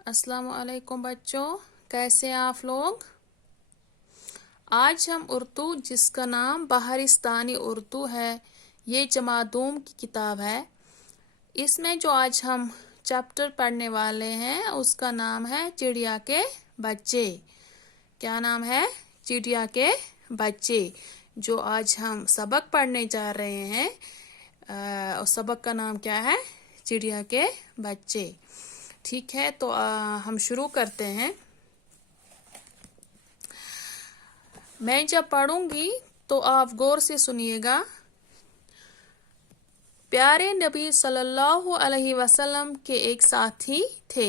अस्सलाम वालेकुम बच्चों, कैसे हैं आप लोग। आज हम उर्दू, जिसका नाम बहारिस्तानी उर्दू है, ये जमादूम की किताब है। इसमें जो आज हम चैप्टर पढ़ने वाले हैं उसका नाम है चिड़िया के बच्चे। क्या नाम है? चिड़िया के बच्चे। जो आज हम सबक पढ़ने जा रहे हैं उस सबक का नाम क्या है? चिड़िया के बच्चे। ठीक है, तो हम शुरू करते हैं। मैं जब पढ़ूंगी तो आप गौर से सुनिएगा। प्यारे नबी सल्लल्लाहु अलैहि वसल्लम के एक साथी थे।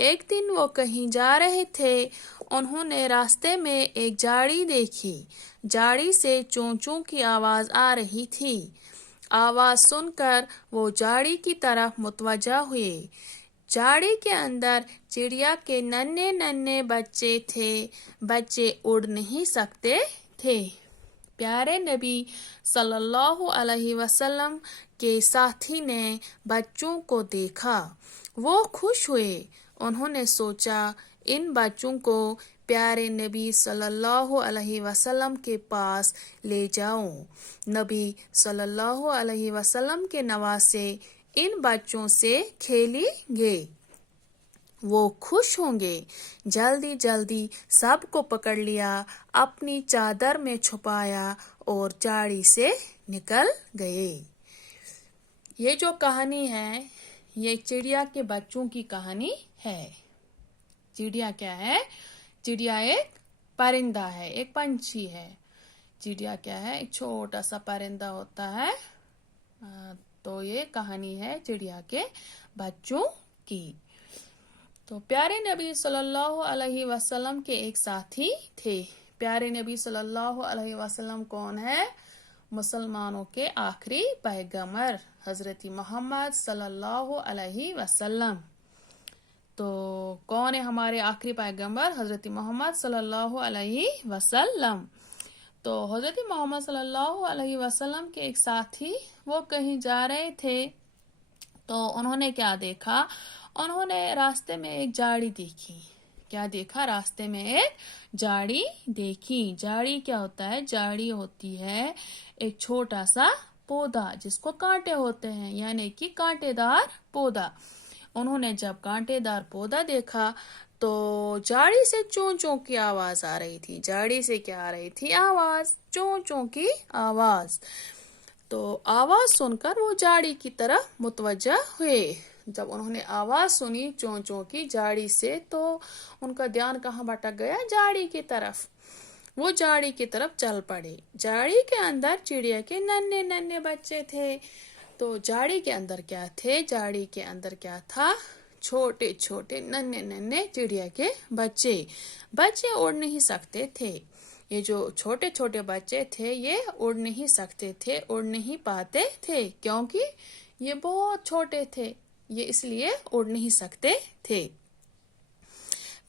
एक दिन वो कहीं जा रहे थे। उन्होंने रास्ते में एक झाड़ी देखी। झाड़ी से चों चों की आवाज आ रही थी। आवाज सुनकर वो झाड़ी की तरफ मुतवज्जा हुए। झाड़ी के अंदर चिड़िया के नन्हे नन्हे बच्चे थे। बच्चे उड़ नहीं सकते थे। प्यारे नबी सल्लल्लाहु अलैहि वसल्लम के साथी ने बच्चों को देखा। वो खुश हुए। उन्होंने सोचा, इन बच्चों को प्यारे नबी सल्लल्लाहु अलैहि वसल्लम के पास ले जाऊं। नबी सल्लल्लाहु अलैहि वसल्लम के नवासे इन बच्चों से खेलेंगे। वो खुश होंगे। जल्दी जल्दी सबको पकड़ लिया, अपनी चादर में छुपाया और झाड़ी से निकल गए। ये जो कहानी है, ये चिड़िया के बच्चों की कहानी है। चिड़िया क्या है? चिड़िया एक परिंदा है, एक पंछी है। चिड़िया क्या है? एक छोटा सा परिंदा होता है। तो ये कहानी है चिड़िया के बच्चों की। तो प्यारे नबी सल्लल्लाहु अलैहि वसल्लम के एक साथी थे। प्यारे नबी सल्लल्लाहु अलैहि वसल्लम कौन है? मुसलमानों के आखिरी पैगंबर हजरत मोहम्मद सल्लल्लाहु अलैहि वसल्लम। तो कौन है हमारे आखिरी पैगंबर? हजरत मोहम्मद सल्लल्लाहु अलैहि वसल्लम। तो हजरत मोहम्मद सल्लल्लाहु अलैहि वसल्लम के एक साथी वो कहीं जा रहे थे। तो उन्होंने क्या देखा? उन्होंने रास्ते में एक झाड़ी देखी। क्या देखा? रास्ते में एक झाड़ी देखी। झाड़ी क्या होता है? झाड़ी होती है एक छोटा सा पौधा जिसको कांटे होते हैं, यानी कि कांटेदार पौधा। उन्होंने जब कांटेदार पौधा देखा तो झाड़ी से चों चों की आवाज आ रही थी। झाड़ी से क्या आ रही थी? आवाज, चों चों की आवाज। तो आवाज सुनकर वो झाड़ी की तरफ मुतवज्जा हुए। जब उन्होंने आवाज सुनी चों चों की झाड़ी से, तो उनका ध्यान कहाँ भटक गया? झाड़ी की तरफ। वो झाड़ी की तरफ चल पड़े। झाड़ी के अंदर चिड़िया के नन्हे नन्हे बच्चे थे। तो झाड़ी के अंदर क्या थे? झाड़ी के अंदर क्या था? छोटे छोटे नन्हे नन्हे चिड़िया के बच्चे। बच्चे उड़ नहीं सकते थे। ये जो छोटे छोटे बच्चे थे ये उड़ नहीं सकते थे, उड़ नहीं पाते थे, क्योंकि ये बहुत छोटे थे। ये इसलिए उड़ नहीं सकते थे।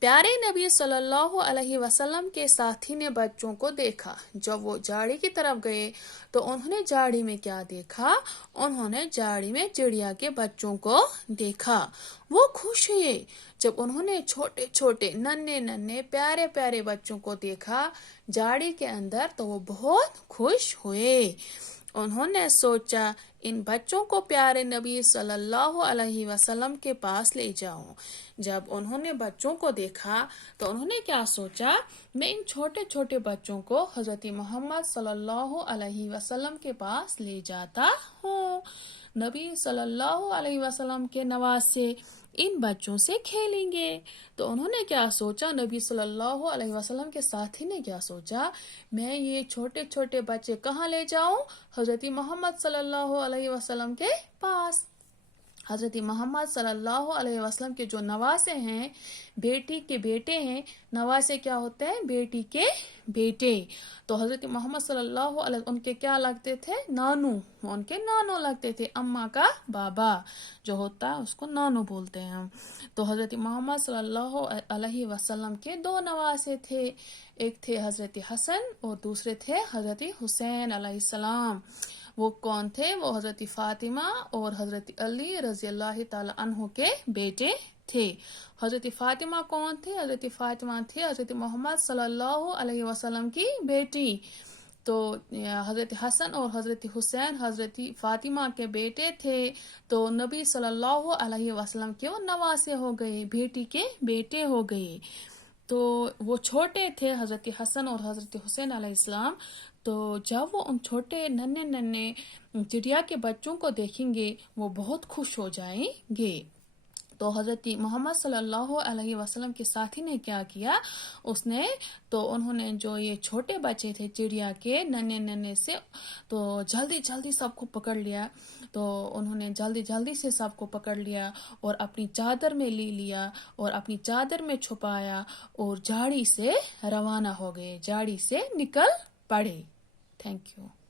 प्यारे नबी सल्लल्लाहु अलैहि वसल्लम के साथी ने बच्चों को देखा। जब वो झाड़ी की तरफ गए तो उन्होंने झाड़ी में क्या देखा? उन्होंने झाड़ी में चिड़िया के बच्चों को देखा। वो खुश हुए। जब उन्होंने छोटे छोटे नन्हे नन्हे प्यारे प्यारे बच्चों को देखा झाड़ी के अंदर, तो वो बहुत खुश हुए। उन्होंने सोचा, इन बच्चों को प्यारे नबी सल्लल्लाहु अलैहि वसल्लम के पास ले जाऊं। जब उन्होंने बच्चों को देखा तो उन्होंने क्या सोचा? मैं इन छोटे छोटे बच्चों को हजरत मोहम्मद सल्लल्लाहु अलैहि वसल्लम के पास ले जाता हूँ। नबी सल्लल्लाहु अलैहि वसल्लम के नवासे इन बच्चों से खेलेंगे। तो उन्होंने क्या सोचा? नबी सल्लल्लाहु अलैहि वसल्लम के साथी ने क्या सोचा? मैं ये छोटे छोटे बच्चे कहाँ ले जाऊं? हजरत मोहम्मद सल्लल्लाहु अलैहि वसल्लम के पास। हजरत मोहम्मद सल्लल्लाहु अलैहि वसल्लम के जो नवासे हैं, बेटी के बेटे हैं। नवासे क्या होते हैं? बेटी के बेटे। तो हजरत मोहम्मद सल्लल्लाहु अलैहि उनके क्या लगते थे? नानू। उनके नानू लगते थे। अम्मा का बाबा जो होता है उसको नानू बोलते हैं हम। तो हजरत मोहम्मद सल्लल्लाहु अलैहि वसल्लम के दो नवासे थे। एक थे हजरत हसन और दूसरे थे हजरत हुसैन अलैहिस्सलाम। وہ کون تھے؟ وہ حضرت فاطمہ اور حضرت علی رضی اللہ تعالیٰ عنہ کے بیٹے تھے۔ حضرت فاطمہ کون تھی؟ حضرت فاطمہ تھی حضرت محمد صلی اللہ علیہ وسلم کی بیٹی۔ تو حضرت حسن اور حضرت حسین حضرت فاطمہ کے بیٹے تھے، تو نبی صلی اللہ علیہ وسلم کے وہ نواسے ہو گئے، بیٹی کے بیٹے ہو گئے۔ تو وہ چھوٹے تھے حضرت حسن اور حضرت حسین علیہ السلام، تو جب وہ ان چھوٹے ننھے ننھے چڑیا کے بچوں کو دیکھیں گے وہ بہت خوش ہو جائیں گے۔ تو حضرت محمد صلی اللہ علیہ وسلم کے ساتھی نے کیا کیا، انہوں نے جو یہ چھوٹے بچے تھے چڑیا کے ننھے ننھے سے، تو جلدی جلدی سب کو پکڑ لیا۔ تو انہوں نے جلدی جلدی سے سب کو پکڑ لیا اور اپنی چادر میں لے لیا اور اپنی چادر میں چھپایا اور جھاڑی سے روانہ ہو گئے، جھاڑی سے نکل پڑے۔ Thank you.